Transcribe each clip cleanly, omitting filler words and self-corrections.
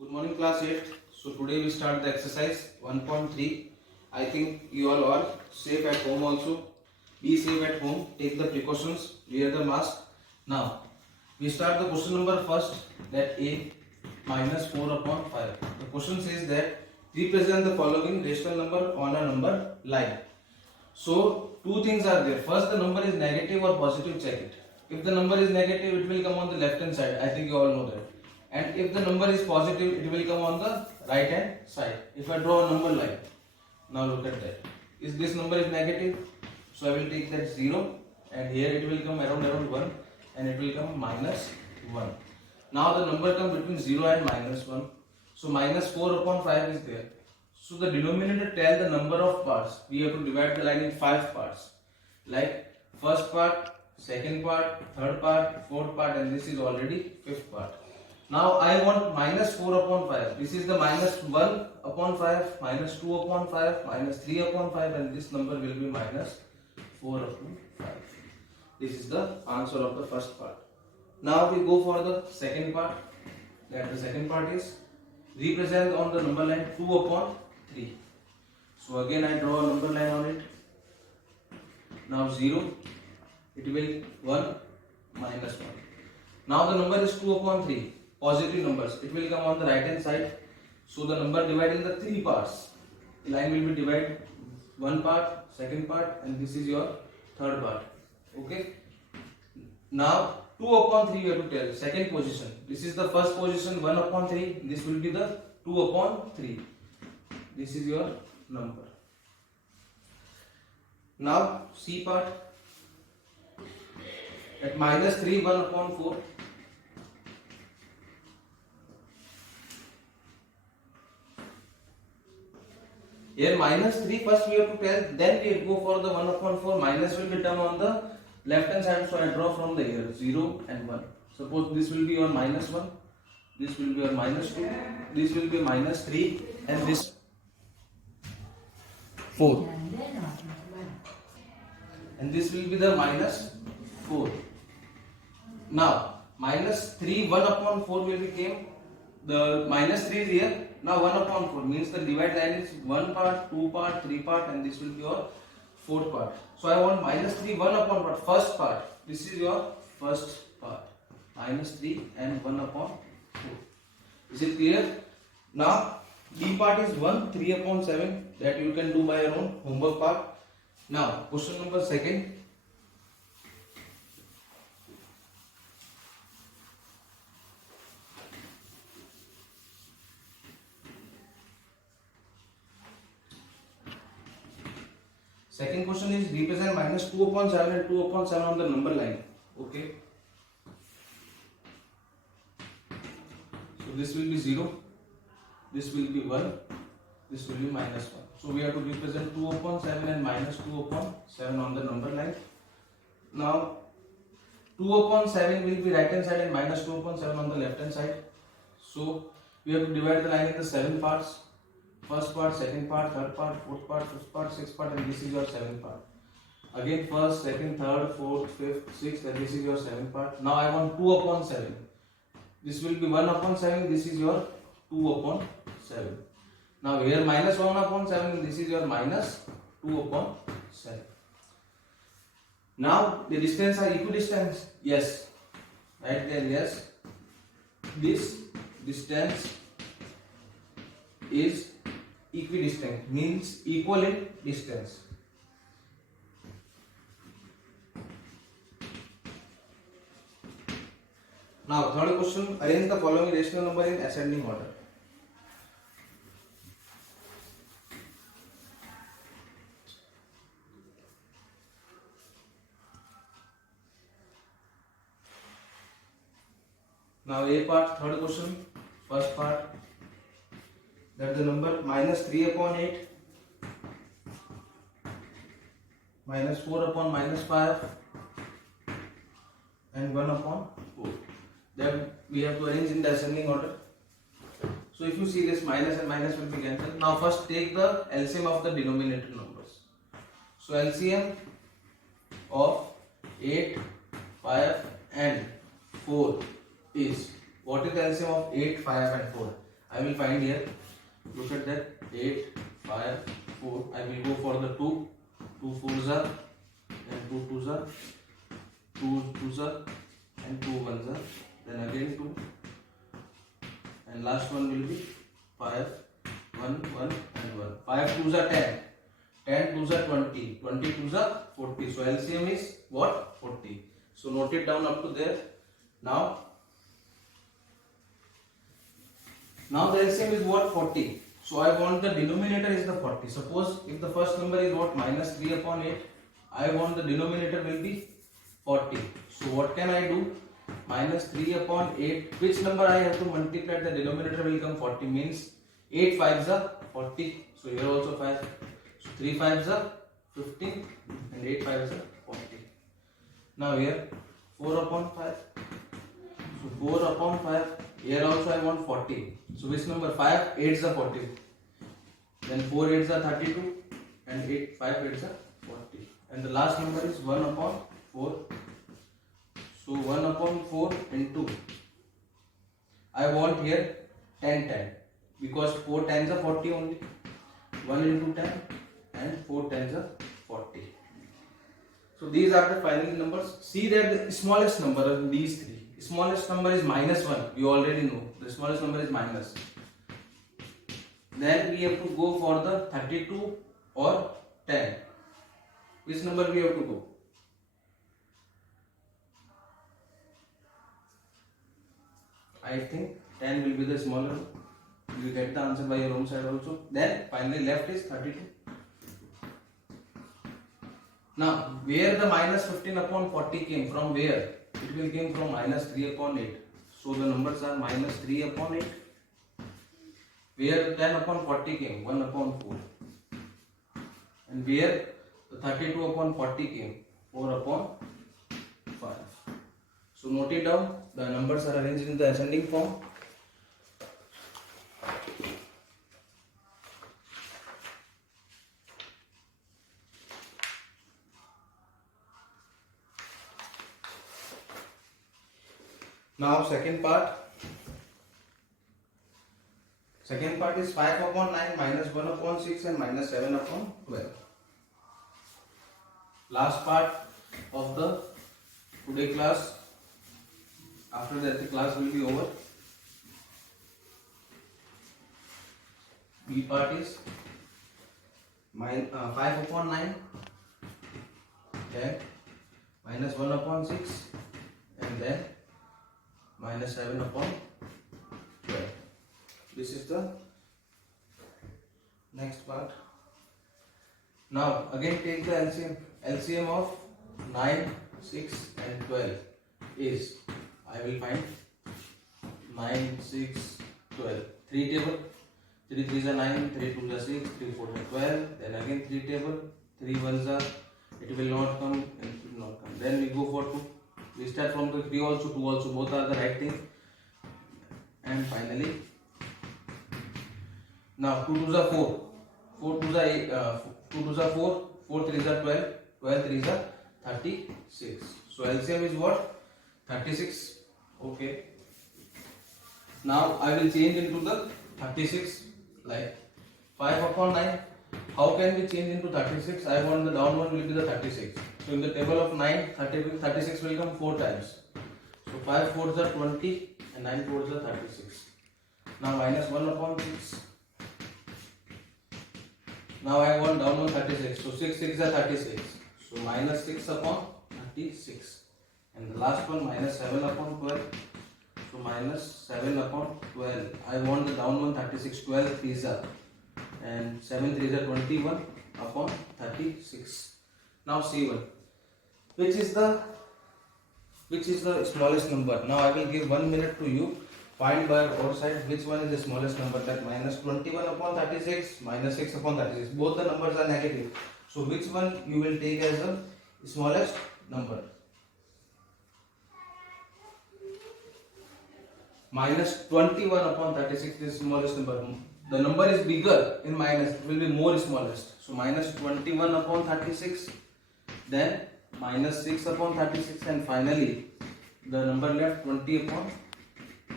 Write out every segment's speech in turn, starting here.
Good morning class 8. So today we start the exercise 1.3. I think you all are safe at home also. Be safe at home. Take the precautions. Wear the mask. Now we start the question number first, that a minus 4 upon 5. The question says that represent the following rational number on a number line. So two things are there. First, the number is negative or positive, check it. If the number is negative, it will come on the left hand side. I think you all know that. And if the number is positive, it will come on the right hand side. If I draw a number line, now look at that. Is this number is negative? So I will take that 0, and here it will come around 1, and it will come minus 1. Now the number comes between 0 and minus 1. So minus 4 upon 5 is there. So the denominator tell the number of parts. We have to divide the line in 5 parts. Like first part, second part, third part, fourth part, and this is already fifth part. Now I want minus 4 upon 5. This is the minus 1 upon 5, minus 2 upon 5, minus 3 upon 5, and this number will be minus 4 upon 5. This is the answer of the first part. Now we go for the second part. That the second part is represent on the number line 2 upon 3. So again I draw a number line on it. Now 0, it will 1 minus 1. Now the number is 2 upon 3, positive numbers. It will come on the right hand side. So the number divided in the 3 parts. The line will be divided 1 part, second part, and this is your third part. Okay. Now 2 upon 3 you have to tell. Second position. This is the first position, 1 upon 3. This will be the 2 upon 3. This is your number. Now C part. At minus 3, 1 upon 4. Here minus 3 first we have to tell, then we go for the 1 upon 4. Minus will be done on the left hand side, so I draw from the here 0 and 1. Suppose this will be your minus 1, this will be your minus 2, this will be minus 3, and this 4. And this will be the minus 4. Now minus 3, 1 upon 4 will become, the minus 3 is here. Now 1 upon 4 means the divide line is 1 part, 2 part, 3 part, and this will be your fourth part. So I want minus 3, 1 upon part, first part. This is your first part. Minus 3 and 1 upon 4. Is it clear? Now D part is 1, 3 upon 7. That you can do by your own homework part. Now question number second. Second question is represent minus 2 upon 7 and 2 upon 7 on the number line. Okay. So this will be 0, this will be 1, this will be minus 1. So we have to represent 2 upon 7 and minus 2 upon 7 on the number line. Now 2 upon 7 will be right hand side and minus 2 upon 7 on the left hand side. So we have to divide the line into 7 parts. First part, second part, third part, fourth part, fifth part, sixth part, and this is your seventh part. Again first, second, third, fourth, fifth, sixth, and this is your seventh part. Now I want 2 upon 7. This will be 1 upon 7, this is your 2 upon 7. Now here minus 1 upon 7, this is your minus 2 upon 7. Now the distance are equidistant. Yes. Right there, yes. This distance is equidistant, means equal in distance. Now third question, arrange the following rational number in ascending order. Now A part, third question, first part, that the number minus 3 upon 8, minus 4 upon minus 5, and 1 upon 4. That we have to arrange in the ascending order. So if you see this, minus and minus will be cancelled. Now first take the LCM of the denominator numbers. So LCM of 8, 5 and 4 is, what is the LCM of 8, 5 and 4? I will find here. Look at that. 8, 5, 4. I will go for the 2. 2 4s are, and 2 2s are, 2 2s are, and 2 1s are. Then again 2. And last one will be 5, 1, 1, and 1. 5 2s are 10. 10 2s are 20. 20 2s are 40. So LCM is what? 40. So note it down up to there. Now the LCM is what? 40. So I want the denominator is the 40. Suppose if the first number is what? Minus 3 upon 8. I want the denominator will be 40. So what can I do? Minus 3 upon 8. Which number I have to multiply? The denominator will come 40. Means 8 5s are 40. So here also 5. So 3 5s are 15 and 8 5s are 40. Now here 4 upon 5. So 4 upon 5. Here also I want 40. So which number? 5 8s are 40. Then 4 8s are 32 and 5 8s are 40. And the last number is 1 upon 4. So 1 upon 4 into, I want here 10 10 because 4 10s are 40 only. 1 into 10 and 4 10s are 40. So these are the final numbers. See that the smallest number of these three. Smallest number is minus 1. You already know. The smallest number is minus. Then we have to go for the 32 or 10. Which number we have to go? I think 10 will be the smaller. You will get the answer by your own side also. Then finally left is 32. Now where the minus 15 upon 40 came from? Where? It will came from minus 3 upon 8. So the numbers are minus 3 upon 8. Where 10 upon 40 came? 1 upon 4. And where the 32 upon 40 came? 4 upon 5. So note it down. The numbers are arranged in the ascending form. Now second part. Second part is 5 upon 9 minus 1 upon 6 and minus 7 upon 12. Last part of the today class. After that the class will be over. B part is 5 upon 9, then minus 1 upon 6 and then minus 7 upon 12. This is the next part. Now again take the LCM. LCM of 9, 6 and 12 is, I will find 9, 6, 12. 3 table. 3 3s are 9, 3 2s are 6, 3 4s are 12. Then again 3 table. 3 1s are, it will not come and it will not come. Then we go for 2. We start from the 3 also, 2 also, both are the right thing. And finally, now 2 2s are 4, 4 2s are 8, 2 2s are 4, 4 3s are 12, 12 3s are 36. So LCM is what? 36. Okay. Now I will change into the 36, like 5 upon 9. How can we change into 36? I want the down one will be the 36. So in the table of 9, 36 will come 4 times. So 5 4s are 20 and 9 4s are 36. Now minus 1 upon 6. Now I want down one 36. So 6 6 are 36. So minus 6 upon 36. And the last one minus 7 upon 12. So minus 7 upon 12. I want the down one 36. 12 3s are. And 7 3s are 21 upon 36. Now C1. Which is the smallest number? Now I will give 1 minute to you. Find by our side which one is the smallest number. That minus 21 upon 36, minus 6 upon 36. Both the numbers are negative. So which one you will take as the smallest number? Minus 21 upon 36 is the smallest number. The number is bigger in minus, it will be more smallest. So minus 21 upon 36, then minus 6 upon 36, and finally the number left 20 upon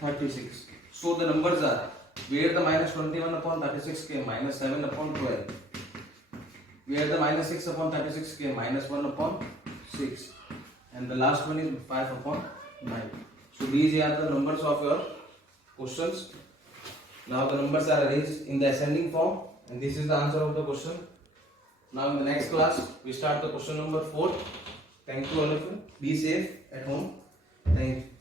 36. So the numbers are We had the minus 21 upon 36 came minus 7 upon 12. We had the minus 6 upon 36 came minus 1 upon 6. And the last one is 5 upon 9. So these are the numbers of your questions. Now the numbers are arranged in the ascending form, and this is the answer of the question. Now in the next class we start the question number 4. Thank you all of you. Be safe at home. Thank you.